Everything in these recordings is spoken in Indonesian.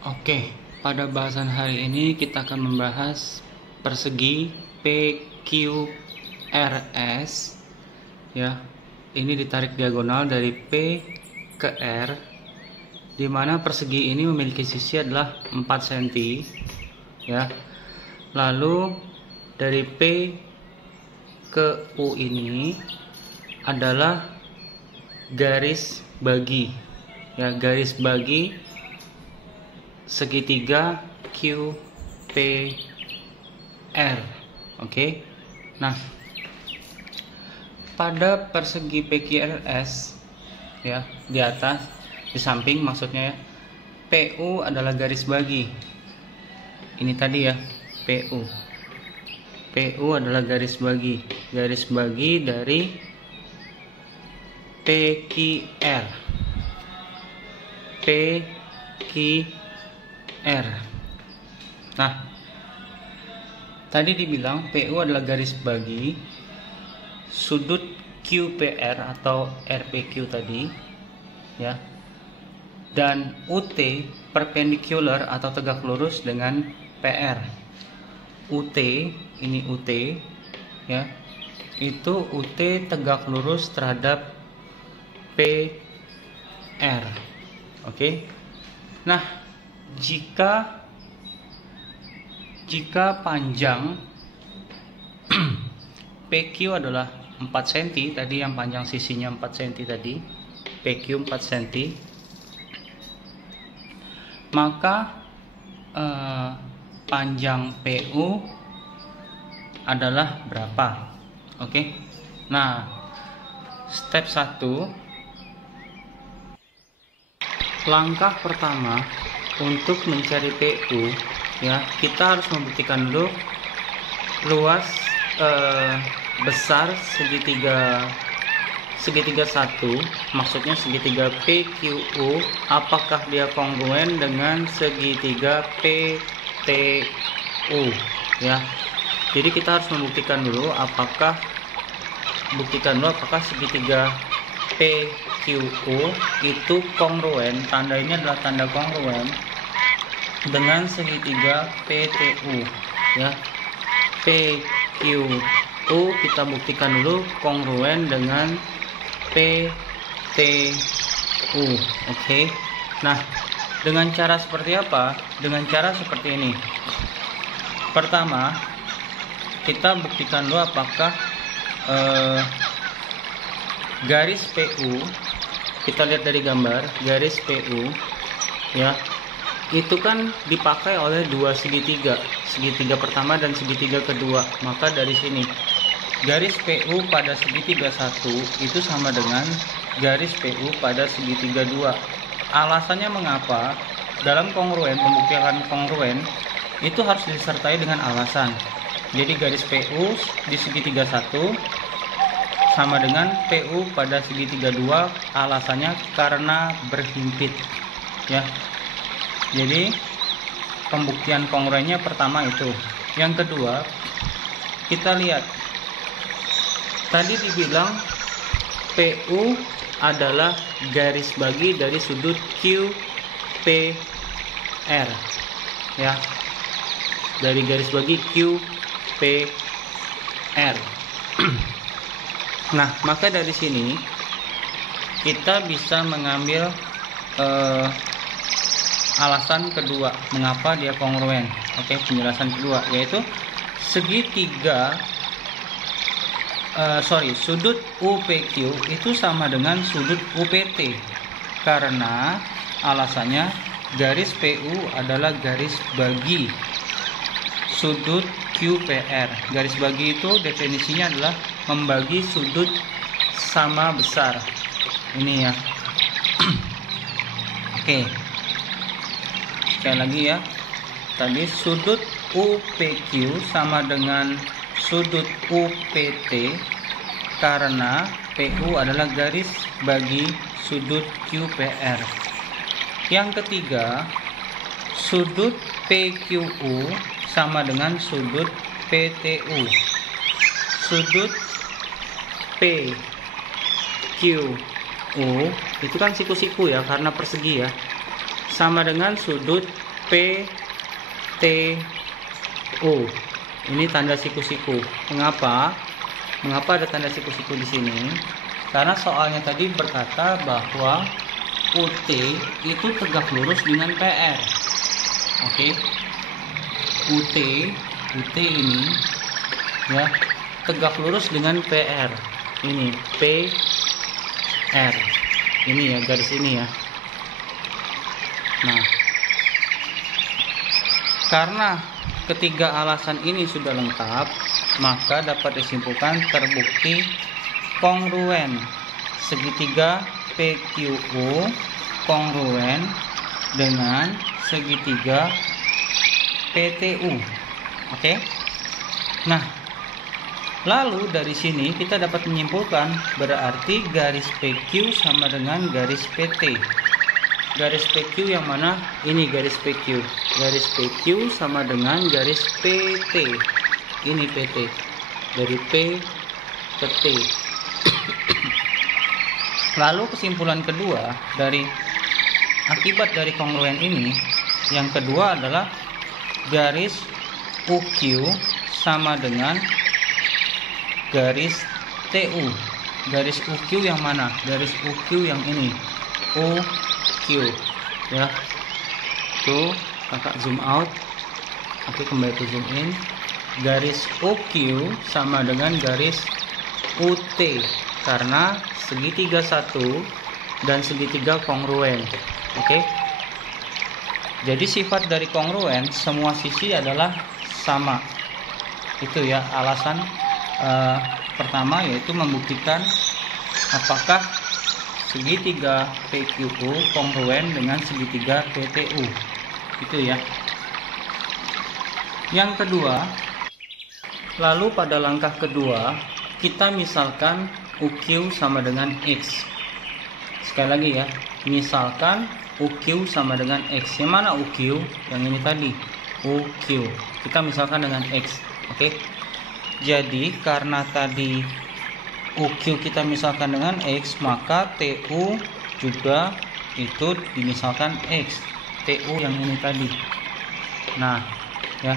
Oke, pada bahasan hari ini kita akan membahas persegi PQRS ya. Ini ditarik diagonal dari P ke R, di mana persegi ini memiliki sisi adalah 4 cm ya. Lalu dari P ke U ini adalah garis bagi ya, garis bagi segitiga QPR. Oke. Nah, pada persegi PQRS ya, di atas, di samping maksudnya ya, PU adalah garis bagi. Ini tadi ya, PU. PU adalah garis bagi dari PQR. PQR. Nah, tadi dibilang PU adalah garis bagi sudut QPR atau RPQ tadi ya, dan UT perpendicular atau tegak lurus dengan PR. UT, ini UT ya, itu UT tegak lurus terhadap PR. Oke. Nah, jika panjang PQ adalah 4 cm tadi, yang panjang sisinya 4 cm tadi, PQ 4 cm, maka panjang PU adalah berapa? Oke. Nah, step 1, langkah pertama untuk mencari PU ya, kita harus membuktikan dulu luas besar segitiga satu, maksudnya segitiga PQU, apakah dia kongruen dengan segitiga PTU ya. Jadi kita harus membuktikan dulu apakah segitiga PQU itu kongruen, tanda ini adalah tanda kongruen dengan segitiga PTU ya. PQU kita buktikan dulu kongruen dengan PTU. Oke. Nah, dengan cara seperti apa? Dengan cara seperti ini. Pertama, kita buktikan dulu apakah garis PU, kita lihat dari gambar, garis PU ya, itu kan dipakai oleh dua segitiga pertama dan segitiga kedua. Maka dari sini garis PU pada segitiga satu itu sama dengan garis PU pada segitiga dua. Alasannya mengapa dalam kongruen, pembuktian kongruen itu harus disertai dengan alasan. Jadi garis PU di segitiga satu sama dengan PU pada segitiga 2, alasannya karena berhimpit ya. Jadi pembuktian kongruennya pertama itu. Yang kedua, kita lihat tadi dibilang PU adalah garis bagi dari sudut QPR ya, dari garis bagi QPR. Nah, maka dari sini kita bisa mengambil alasan kedua mengapa dia kongruen. Oke, penjelasan kedua yaitu sudut UPQ itu sama dengan sudut UPT, karena alasannya garis PU adalah garis bagi sudut QPR. Garis bagi itu definisinya adalah membagi sudut sama besar. Ini ya. Oke. Sekali lagi ya. Tadi sudut UPQ sama dengan sudut UPT karena PU adalah garis bagi sudut QPR. Yang ketiga, sudut PQU sama dengan sudut PTU. Sudut PQU itu kan siku-siku ya, karena persegi ya, sama dengan sudut PTU. Ini tanda siku-siku. Mengapa ada tanda siku-siku di sini? Karena soalnya tadi berkata bahwa UT itu tegak lurus dengan PR. Oke. UT ini ya tegak lurus dengan PR. Ini PR. Ini ya garis ini ya. Nah, karena ketiga alasan ini sudah lengkap, maka dapat disimpulkan terbukti kongruen. Segitiga PQU kongruen dengan segitiga PTU. Oke. Nah, lalu dari sini kita dapat menyimpulkan berarti garis PQ sama dengan garis PT. Garis PQ yang mana? Ini garis PQ. Garis PQ sama dengan garis PT. Ini PT. Dari P ke T. Lalu kesimpulan kedua dari akibat dari kongruen ini, yang kedua adalah garis UQ sama dengan garis TU. Garis UQ yang mana? Garis UQ yang ini. UQ ya. Tuh, kakak zoom out. Oke, kembali ke zoom in. Garis UQ sama dengan garis UT karena segitiga satu dan segitiga kongruen. Oke. Jadi sifat dari kongruen, semua sisi adalah sama. Itu ya alasan pertama, yaitu membuktikan apakah segitiga PQU kongruen dengan segitiga PTU. Itu ya. Yang kedua, lalu pada langkah kedua kita misalkan UQ sama dengan X. Sekali lagi ya, misalkan UQ sama dengan X. Yang mana UQ? Yang ini tadi, UQ. Kita misalkan dengan X. Oke. Jadi karena tadi UQ kita misalkan dengan X, maka TU juga itu dimisalkan X. TU yang ini tadi. Nah, ya.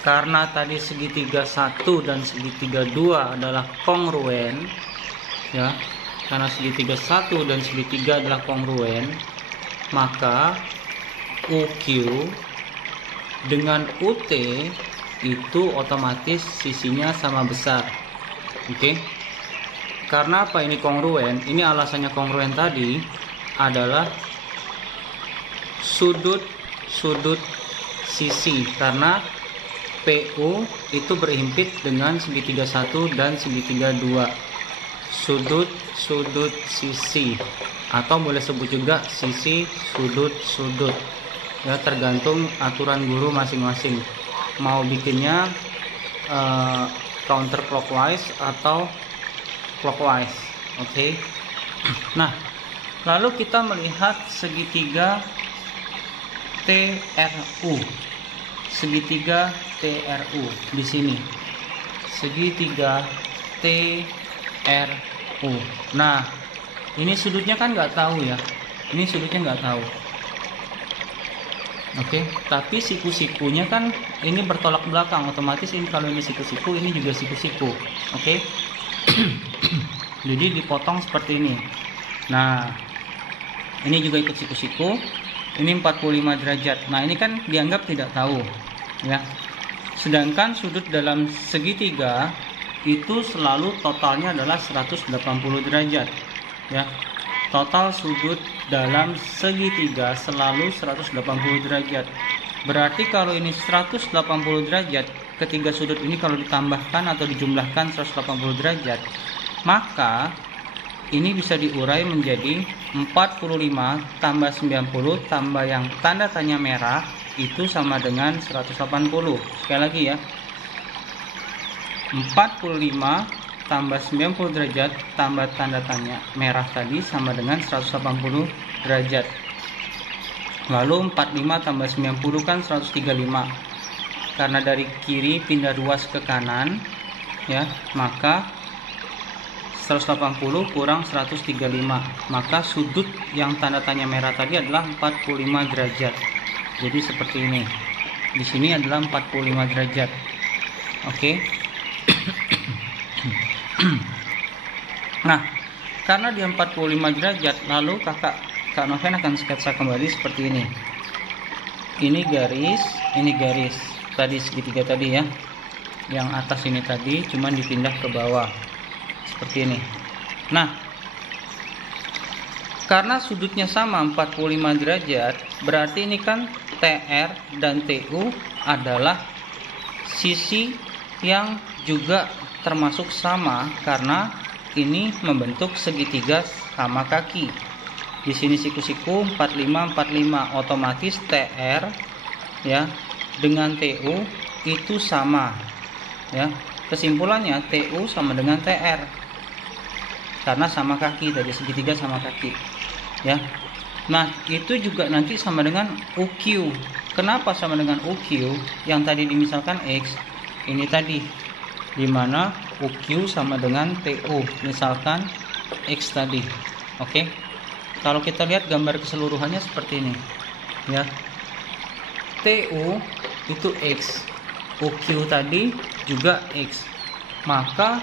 Karena tadi segitiga 1 dan segitiga 2 adalah kongruen, ya. Karena segitiga 1 dan segitiga adalah kongruen, maka UQ dengan UT itu otomatis sisinya sama besar. Oke. Karena apa ini kongruen? Ini alasannya kongruen tadi adalah sudut sisi, karena PU itu berhimpit dengan segitiga 1 dan segitiga 2. Sudut sisi, atau boleh sebut juga sisi sudut. Ya, tergantung aturan guru masing-masing. Mau bikinnya counterclockwise atau clockwise. Oke. Nah, lalu kita melihat segitiga TRU. Segitiga TRU di sini. Segitiga TRU. Nah, ini sudutnya kan nggak tahu ya. Ini sudutnya nggak tahu. Oke, tapi siku-sikunya kan ini bertolak belakang, otomatis ini kalau ini siku-siku, ini juga siku-siku. Oke. Jadi dipotong seperti ini. Nah, ini juga ikut siku-siku. Ini 45 derajat. Nah, ini kan dianggap tidak tahu, ya. Sedangkan sudut dalam segitiga itu selalu totalnya adalah 180 derajat, ya. Total sudut dalam segitiga selalu 180 derajat. Berarti kalau ini 180 derajat, ketiga sudut ini kalau ditambahkan atau dijumlahkan 180 derajat, maka ini bisa diurai menjadi 45 tambah 90 tambah yang tanda tanya merah itu sama dengan 180. Sekali lagi ya, 45 tambah 90 derajat tambah tanda tanya merah tadi sama dengan 180 derajat. Lalu 45 tambah 90 kan 135. Karena dari kiri pindah ruas ke kanan, ya, maka 180 kurang 135. Maka sudut yang tanda tanya merah tadi adalah 45 derajat. Jadi seperti ini. Di sini adalah 45 derajat. Oke. Nah, karena dia 45 derajat, lalu Kak Noven akan sketsa kembali seperti ini. Ini garis, ini garis. Tadi segitiga tadi ya. Yang atas ini tadi cuman dipindah ke bawah. Seperti ini. Nah, karena sudutnya sama 45 derajat, berarti ini kan TR dan TU adalah sisi yang juga termasuk sama karena ini membentuk segitiga sama kaki. Di sini siku-siku 45 45, otomatis TR ya dengan TU itu sama. Ya, kesimpulannya TU sama dengan TR. Karena sama kaki tadi, segitiga sama kaki. Ya. Nah, itu juga nanti sama dengan UQ. Kenapa sama dengan UQ? Yang tadi dimisalkan X, ini tadi dimana UQ sama dengan TU, misalkan X tadi. Oke. Kalau kita lihat gambar keseluruhannya seperti ini. Ya. TU itu X, UQ tadi juga X. Maka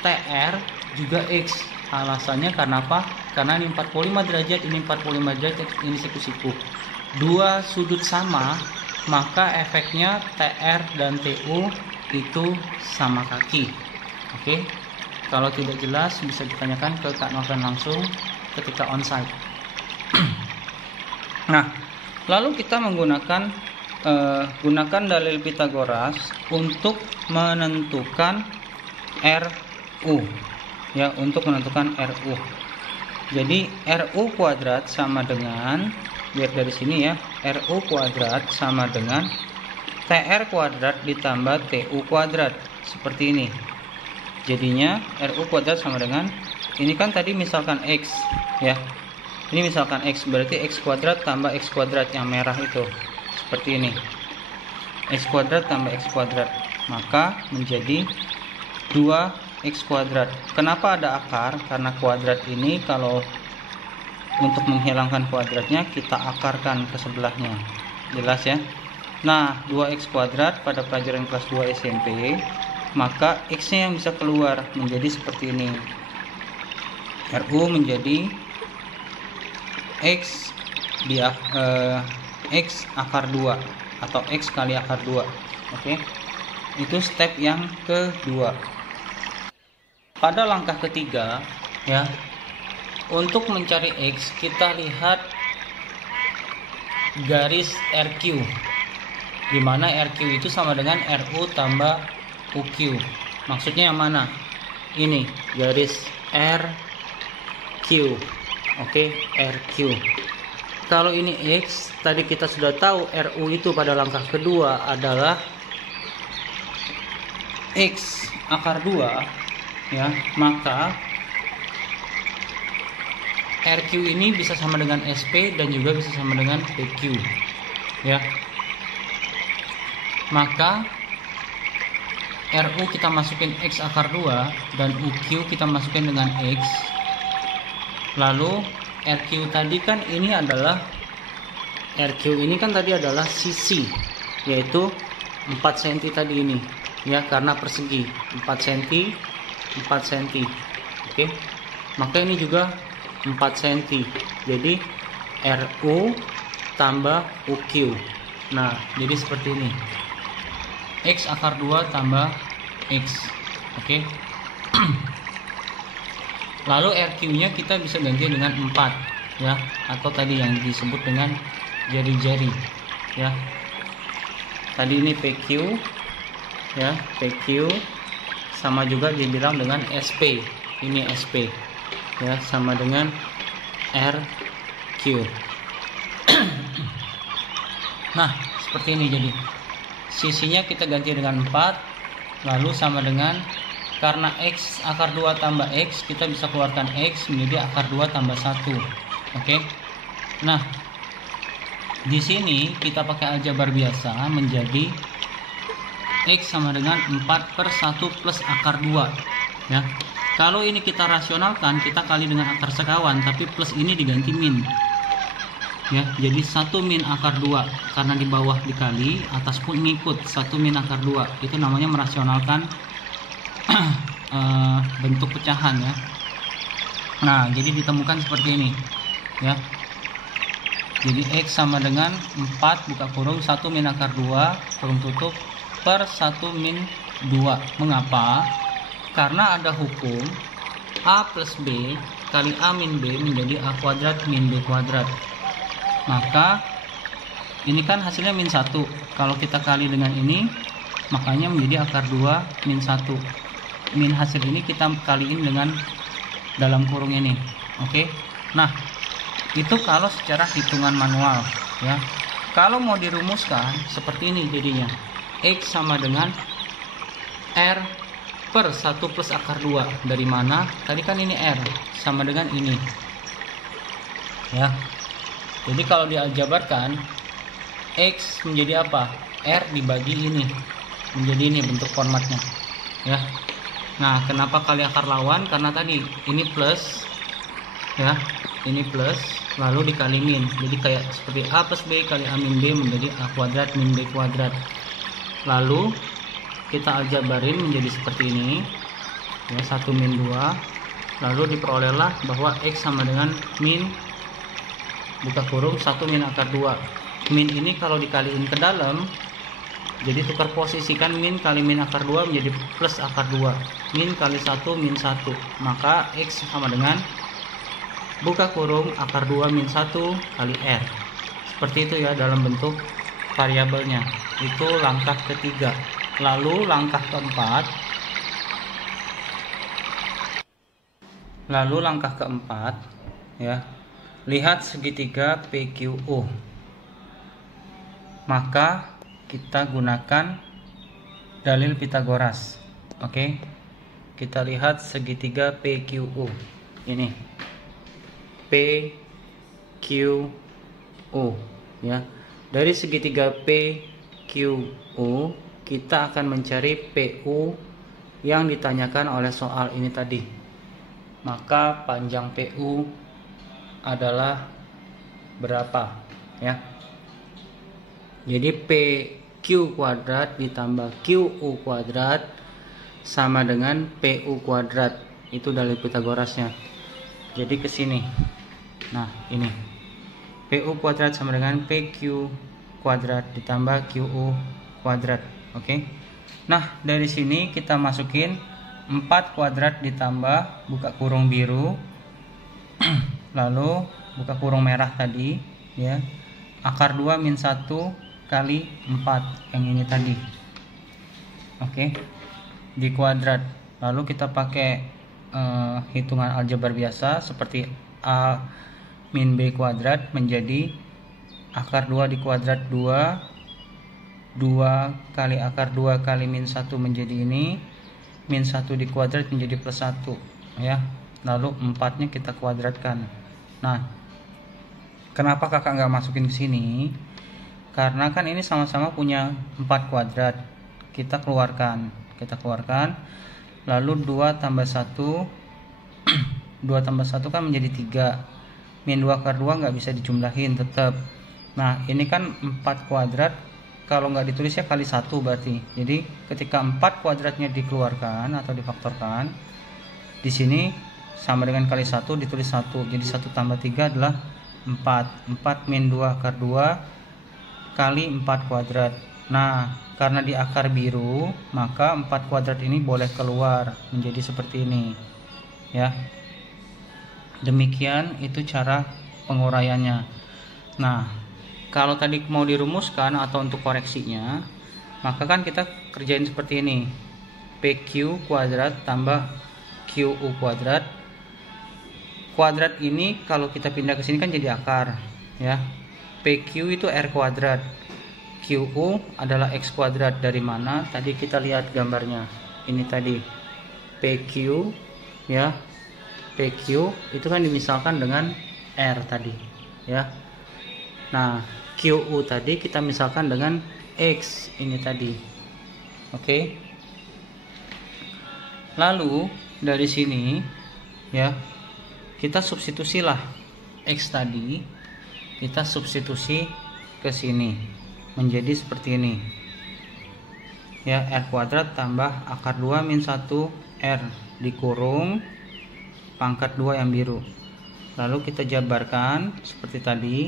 TR juga X. Alasannya karena apa? Karena ini 45 derajat, ini 45 derajat, ini siku-siku. Dua sudut sama, maka efeknya TR dan TU itu sama kaki. Oke. Kalau tidak jelas bisa ditanyakan ke Kak Noven langsung ketika onsite. Nah, lalu kita menggunakan gunakan dalil Pitagoras untuk menentukan RU. Ya, untuk menentukan RU. Jadi RU kuadrat sama dengan, lihat dari sini ya, RU kuadrat sama dengan TR kuadrat ditambah TU kuadrat, seperti ini. Jadinya RU kuadrat sama dengan, ini kan tadi misalkan X ya, ini misalkan X, berarti X kuadrat tambah X kuadrat yang merah itu, seperti ini. X kuadrat tambah X kuadrat, maka menjadi 2X kuadrat. Kenapa ada akar? Karena kuadrat ini kalau untuk menghilangkan kuadratnya kita akarkan ke sebelahnya. Jelas ya? Nah, 2X kuadrat pada pelajaran kelas 2 SMP, maka X-nya yang bisa keluar menjadi seperti ini. RU menjadi X X akar 2 atau X kali akar 2. Oke. Itu step yang kedua. Pada langkah ketiga ya, untuk mencari X kita lihat garis RQ, di mana RQ itu sama dengan RU tambah UQ. Maksudnya yang mana? Ini garis RQ. Oke, RQ. Kalau ini X, tadi kita sudah tahu RU itu pada langkah kedua adalah X akar 2 ya, maka RQ ini bisa sama dengan SP dan juga bisa sama dengan PQ ya. Maka RU kita masukin X akar 2 dan UQ kita masukin dengan X. Lalu RQ tadi kan ini adalah, RQ ini kan tadi adalah sisi, yaitu 4 cm tadi ini ya, karena persegi 4 cm 4 cm. Oke. Maka ini juga 4 cm. Jadi RU tambah UQ. Nah, jadi seperti ini. X akar 2 tambah X. Oke. Lalu RQ-nya kita bisa ganti dengan 4 ya, atau tadi yang disebut dengan jari-jari ya. Tadi ini PQ ya, PQ sama juga dibilang dengan SP. Ini SP ya, sama dengan RQ. Nah, seperti ini. Jadi sisinya kita ganti dengan 4, lalu sama dengan, karena X akar 2 tambah X, kita bisa keluarkan X menjadi akar 2 tambah 1. Oke. Nah, di sini kita pakai aljabar biasa, menjadi X sama dengan 4/1 plus akar 2 ya. Kalau ini kita rasionalkan, kita kali dengan akar sekawan, tapi plus ini diganti min. ya. Jadi 1 min akar 2 karena di bawah dikali, atas pun ngikut 1 min akar 2. Itu namanya merasionalkan bentuk pecahan ya. Nah, jadi ditemukan seperti ini ya. Jadi X sama dengan 4 buka kurung 1 min akar 2 kurung tutup per 1 min 2. Mengapa? Karena ada hukum A plus B kali A min B menjadi A kuadrat min B kuadrat. Maka ini kan hasilnya min 1. Kalau kita kali dengan ini, makanya menjadi akar 2 min 1. Min hasil ini kita kaliin dengan dalam kurung ini. Oke. Nah, itu kalau secara hitungan manual ya. Kalau mau dirumuskan seperti ini jadinya. X sama dengan R per 1 plus akar 2. Dari mana? Tadi kan ini R sama dengan ini ya. Jadi kalau dialjabarkan, X menjadi apa? R dibagi ini menjadi ini bentuk formatnya ya. Nah, kenapa kali akar lawan? Karena tadi ini plus ya, ini plus lalu dikali min. Jadi kayak seperti A plus B kali A min B menjadi A kuadrat min B kuadrat. Lalu kita aljabarin menjadi seperti ini ya, 1 min 2. Lalu diperolehlah bahwa X sama dengan min buka kurung 1 min akar 2. Min ini kalau dikaliin ke dalam, jadi tukar posisikan min kali min akar 2 menjadi plus akar 2. Min kali 1 min 1. Maka X sama dengan buka kurung akar 2 min 1 kali R. Seperti itu ya dalam bentuk variabelnya. Itu langkah ketiga. Lalu langkah keempat ya. Lihat segitiga PQO. Maka kita gunakan dalil Pitagoras. Oke. Kita lihat segitiga PQO. Ini PQO ya. Dari segitiga PQO kita akan mencari PU yang ditanyakan oleh soal ini tadi. Maka panjang PU adalah berapa ya? Jadi PQ kuadrat ditambah QU kuadrat sama dengan PU kuadrat. Itu dalil Pitagorasnya. Jadi ke sini. Nah, ini. PU kuadrat sama dengan PQ kuadrat ditambah QU kuadrat. Oke. Nah, dari sini kita masukin 4 kuadrat ditambah buka kurung biru lalu buka kurung merah tadi ya. Akar 2 min 1 kali 4 yang ini tadi. Oke. Di kuadrat. Lalu kita pakai hitungan aljabar biasa seperti A min B kuadrat menjadi akar 2 di kuadrat 2 kali akar 2 kali min 1 menjadi ini, min 1 di kuadrat menjadi plus 1 ya. Lalu 4-nya kita kuadratkan. Nah, kenapa kakak nggak masukin ke sini? Karena kan ini sama-sama punya 4 kuadrat. Kita keluarkan. Lalu 2 tambah 1 2 tambah 1 kan menjadi 3. Min 2 akar 2 nggak bisa dijumlahin tetap. Nah, ini kan 4 kuadrat. Kalau nggak ditulisnya kali 1 berarti. Jadi ketika 4 kuadratnya dikeluarkan atau difaktorkan, di sini sama dengan kali 1 ditulis 1. Jadi 1 tambah 3 adalah 4. 4 min 2 akar 2 kali 4 kuadrat. Nah, karena di akar biru, maka 4 kuadrat ini boleh keluar menjadi seperti ini. Ya. Demikian itu cara penguraiannya. Nah, kalau tadi mau dirumuskan atau untuk koreksinya, maka kan kita kerjain seperti ini. PQ kuadrat tambah QU kuadrat. Kuadrat ini kalau kita pindah ke sini kan jadi akar, ya. PQ itu R kuadrat. QU adalah X kuadrat. Dari mana? Tadi kita lihat gambarnya. Ini tadi PQ, ya. PQ itu kan dimisalkan dengan R tadi, ya. Nah, QU tadi kita misalkan dengan X ini tadi. Oke. Lalu dari sini ya, kita substitusilah X tadi kita substitusi ke sini menjadi seperti ini ya, R kuadrat tambah akar 2 min 1 R dikurung pangkat 2 yang biru, lalu kita jabarkan seperti tadi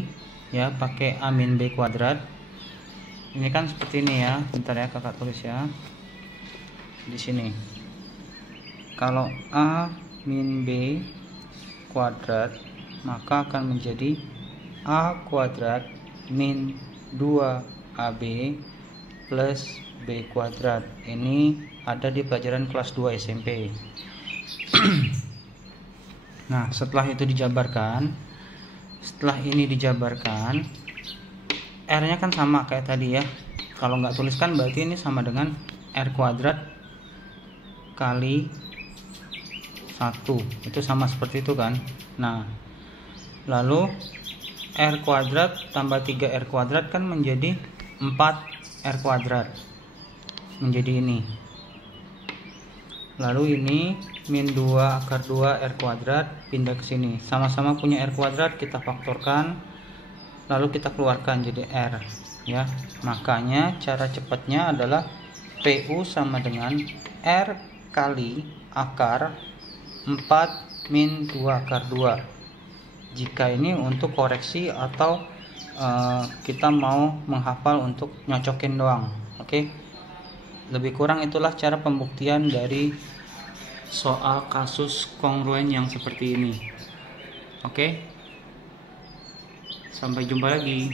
ya, pakai A min B kuadrat. Ini kan seperti ini ya, bentar ya kakak tulis ya di sini. Kalau A min B kuadrat maka akan menjadi A kuadrat min 2AB plus B kuadrat. Ini ada di pelajaran kelas 2 SMP. Nah, setelah itu dijabarkan, setelah ini dijabarkan, R-nya kan sama kayak tadi ya. Kalau nggak tuliskan berarti ini sama dengan R kuadrat kali 1. Itu sama seperti itu kan. Nah, lalu R kuadrat tambah 3R kuadrat kan menjadi 4R kuadrat. Menjadi ini. Lalu ini min 2 akar 2 R kuadrat pindah ke sini. Sama-sama punya R kuadrat, kita faktorkan. Lalu kita keluarkan jadi R ya. Makanya cara cepatnya adalah PU sama dengan R kali akar 4 min 2 akar 2. Jika ini untuk koreksi atau kita mau menghafal untuk nyocokin doang. Oke. Lebih kurang itulah cara pembuktian dari soal kasus kongruen yang seperti ini. Oke. Sampai jumpa lagi.